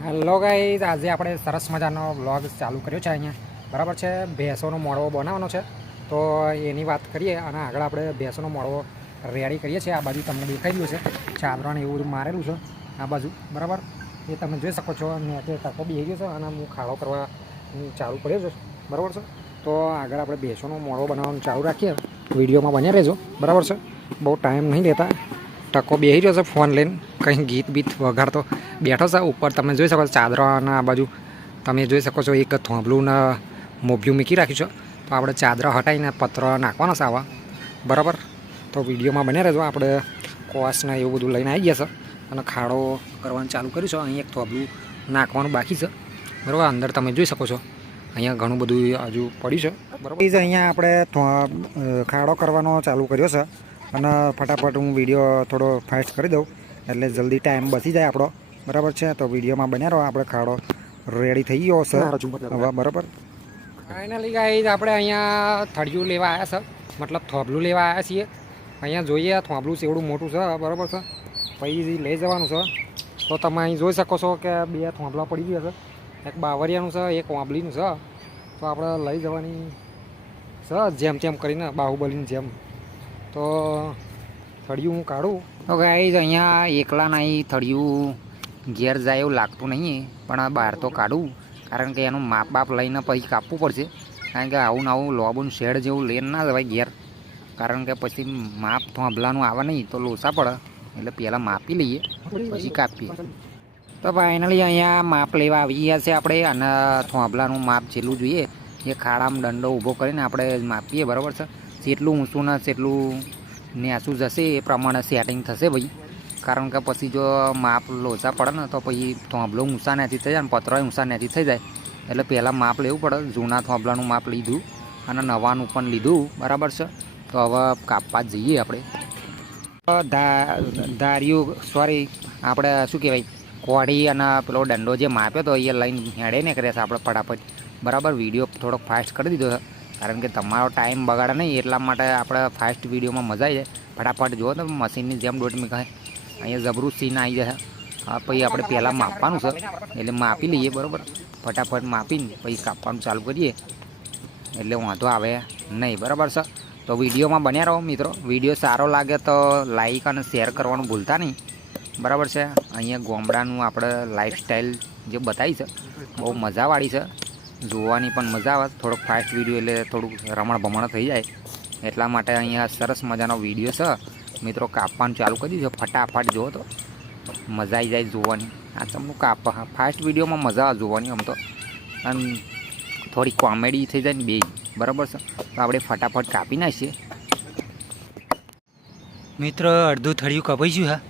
Hello guys, આજે આપણે સરસ મજાનો વ્લોગ ચાલુ કર્યો છે અહીંયા. બરાબર છે, ભેંસોનો મોળવો બનાવવાનો છે. તો એની વાત કરીએ અને આગળ આપણે ભેંસોનો મોળવો રેડી કરીએ છીએ. આ બાજુ તમને દેખાઈ ગયું છે, ચાદરણ એવું બધું મારેલું છે આ બાજુ. બરાબર, એ તમે જોઈ શકો છો. મેં ટકો બેસી ગયો છે અને હું ખાડો કરવા ચાલુ કર્યો છે. બરાબર છે, તો આગળ આપણે ભેંસોનો મોળવો બનાવવાનું ચાલુ રાખીએ. વિડીયોમાં બન્યા રહેજો. બરાબર છે, બહુ ટાઈમ નહીં લેતા. ટકો બેસી રહ્યો છે ફોન લઈને, કંઈ ગીત બીત વગાડતો બેઠો છે. ઉપર તમે જોઈ શકો છો ચાદરા અને આ બાજુ તમે જોઈ શકો છો એક થોંભલું ને મોભ્યું મૂકી રાખ્યું છે. તો આપણે ચાદરા હટાવીને પત્ર નાખવાનો છે આવા. બરાબર, તો વિડીયોમાં બન્યા રહેજો. આપણે કોસને એવું બધું લઈને આવી ગયા છે અને ખાડો કરવાનું ચાલુ કર્યું છે. અહીં એક થોંભલું નાખવાનું બાકી છે. બરાબર, અંદર તમે જોઈ શકો છો અહીંયા ઘણું બધું હજુ પડ્યું છે. બરાબર, અહીંયા આપણે ખાડો કરવાનો ચાલુ કર્યો છે અને ફટાફટ હું વિડીયો થોડો ફાસ્ટ કરી દઉં એટલે જલ્દી ટાઈમ બચી જાય આપણો. બરાબર છે, તો વિડીયોમાં બન્યા રહો. આપણે ખાડો રેડી થઈ ગયો છે હવે. બરાબર, ફાઇનલી ગાઈઝ આપણે અહીંયા થળિયું લેવા આવ્યા છે, મતલબ થોભલું લેવા આવ્યા છીએ. અહીંયા જોઈએ થોભલું સેવડું મોટું છે. બરાબર છે, પછી લઈ જવાનું છે. તો તમે અહીં જોઈ શકો છો કે બે થોભલા પડી ગયા છે, એક બાવરિયાનું છે, એક વાંબલીનું છે. તો આપણે લઈ જવાની છે જેમ તેમ કરીને, બાહુબલીની જેમ. તો થળિયું હું કાઢું. તો ગાઈઝ અહીંયા એકલા નહીં, થળિયું ઘેર જાય એવું લાગતું નહીં, પણ બહાર તો કાઢું. કારણ કે એનું માપ બાપ લઈને પછી કાપવું પડશે. કારણ કે આવું નવું લોબુન શેડ જેવું લઈને ના જવાય ઘેર. કારણ કે પછી માપ થોંભલાનું આવે નહીં તો લોસા પડે. એટલે પહેલાં માપી લઈએ પછી કાપીએ. તો ફાઇનલી અહીંયા માપ લેવા આવી ગયા છે આપણે. અને થોંભલાનું માપ જેટલું જોઈએ એ ખાડામાં દંડો ઊભો કરીને આપણે માપીએ. બરાબર છે, જેટલું ઊંચું ને જેટલું નેસું જશે એ પ્રમાણે સેટિંગ થશે ભાઈ. કારણ કે પછી જો માપ લોચા પડે ને તો પછી થોંભલો ઊંચા નથી થઈ જાય ને પતરાય ઊંચા નથી થઈ જાય. એટલે પહેલાં માપ લેવું પડે. જૂના થોંભલાનું માપ લીધું અને નવાનું પણ લીધું. બરાબર છે, તો હવે કાપવા જઈએ આપણે. ધાર્યું સોરી, આપણે શું કહેવાય, કોડી અને પેલો દંડો જે માપ્યો તો એ લઈને હેડે ને કરે છે આપણે ફટાફટ. બરાબર, વિડીયો થોડોક ફાસ્ટ કરી દીધો છે કારણ કે તમારો ટાઈમ બગાડે નહીં એટલા માટે. આપણે ફાસ્ટ વિડીયોમાં મજા આવી જાય. ફટાફટ જુઓ તો મશીનની જેમ દોઢ મીખાય અહીંયા જબરું સીન આવી જાય. હા, પછી આપણે પહેલાં માપવાનું છે એટલે માપી લઈએ. બરાબર, ફટાફટ માપીને પછી કાપવાનું ચાલુ કરીએ એટલે વાંધો આવે નહીં. બરાબર છે, તો વિડીયોમાં બન્યા રહો મિત્રો. વિડીયો સારો લાગે તો લાઈક અને શેર કરવાનું ભૂલતા નહીં. બરાબર છે, અહીંયા ગામડાનું આપણે લાઈફસ્ટાઈલ જે બતાવી છે બહુ મજાવાળી છે, જોવાની પણ મજા આવે. થોડોક ફાસ્ટ વિડીયો એટલે થોડુંક રમણ ભમણ થઈ જાય એટલા માટે અહીંયા સરસ મજાનો વિડીયો છે મિત્રો. કાપવાનું ચાલુ કરી દીધું. ફટાફટ જુઓ તો મજા આવી જાય જોવાની. આ તમને ફાસ્ટ વિડીયોમાં મજા આવે જોવાની આમ તો, અને થોડી કોમેડી થઈ જાય ને બે. બરાબર છે, તો આપણે ફટાફટ કાપી નાખીએ મિત્રો. અડધું થળિયું કપાઈ ગયું. હા,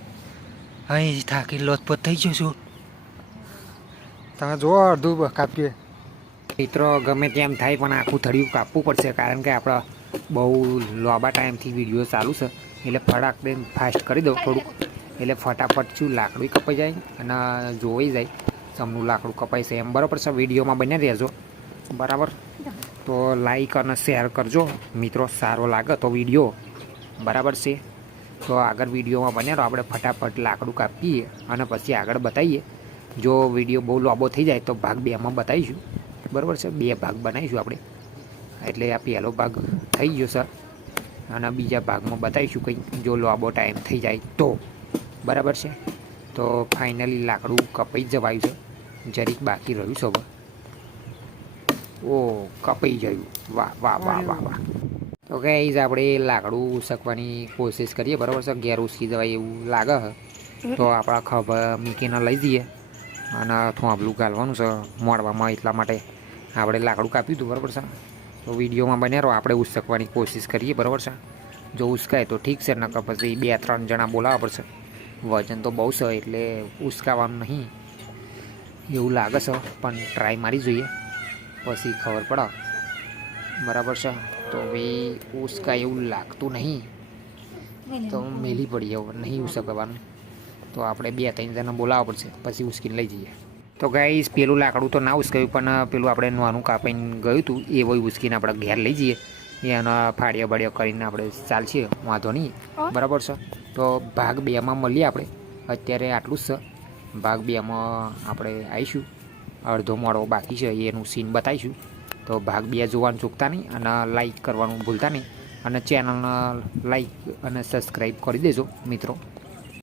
અહીં થાકી લોથપોત થઈ ગયો છું. તમે જુઓ અડધું કાપીએ. મિત્રો ગમે તેમ થાય પણ આખું થળિયું કાપવું પડશે કારણ કે આપણે બહુ લાંબા ટાઈમથી વિડીયો ચાલુ છે. એટલે ફટાક દઈને ફાસ્ટ કરી દઉં થોડુંક, એટલે ફટાફટ શું લાકડું કપાઈ જાય અને જોઈ જાય સમનું લાકડું કપાય છે એમ. બરાબર છે, વિડીયોમાં બન્યા રહેજો. બરાબર, તો લાઈક અને શેર કરજો મિત્રો, સારો લાગે તો વિડીયો. બરાબર છે, તો આગળ વિડીયોમાં બન્યા રહો. આપણે ફટાફટ લાકડું કાપીએ અને પછી આગળ બતાવીએ. જો વિડીયો બહુ લાંબો થઈ જાય તો ભાગ 2માં બતાવીશું. બરાબર છે, 2 ભાગ બનાવીશું આપણે. એટલે આ પહેલો ભાગ થઈ ગયો સર અને બીજા ભાગમાં બતાવીશું કંઈ જો લાંબો ટાઈમ થઈ જાય તો. બરાબર છે, તો ફાઇનલી લાકડું કપાઈ જવાયું છે. જરીક બાકી રહ્યું છે હવે. ઓ, કપાઈ ગયું. વાહ વાહ વાહ વાહ વાહ. તો ગાઈઝ આપણે લાકડું ઉસકવાની કોશિશ કરીએ. બરાબર છે, ઘેર ઉસકી જવાય એવું લાગે તો આપણા ખભા મૂકીને લઈ જઈએ અને થોંભલું ગાલવાનું છે મોડવામાં. એટલા માટે આપણે લાકડું કાપ્યું હતું. બરાબર છે, તો વિડીયોમાં બન્યા રહો. આપણે ઉસકવાની કોશિશ કરીએ. બરાબર છે, જો ઉસકાય તો ઠીક છે, નકર પછી 2-3 જણા બોલાવવા પડશે. વજન તો બહુ છે એટલે ઉસકાવાનું નહીં એવું લાગે છે, પણ ટ્રાય મારી જોઈએ પછી ખબર પડે. બરાબર છે, તો ભાઈ ઉસકાય એવું લાગતું નહીં તો મેલી પડીએ. હવે નહીં ઉસકવાનું તો આપણે 2-3 જણા બોલાવવા પડશે પછી ઉસકીને લઈ જઈએ. તો ગાઈસ પેલું લાકડું તો ના ઉસકાયું, પણ પેલું આપણે નાનું કાપીને ગયું હતું એ વહી ઉસકીને આપણે ઘેર લઈ જઈએ. એના ફાળિયા બાળિયા કરીને આપણે ચાલશે, વાંધો નહીં. બરાબર છે, તો ભાગ 2માં મળીએ આપણે. અત્યારે આટલું જ છે. ભાગ 2માં આપણે આવીશું. અડધો મોડવો બાકી છે એનું સીન બતાવીશું. તો ભાગ 2 જોવાનું ચૂકતા નહીં અને લાઈક કરવાનું ભૂલતા નહીં અને ચેનલને લાઈક અને સબસ્ક્રાઈબ કરી દેજો મિત્રો.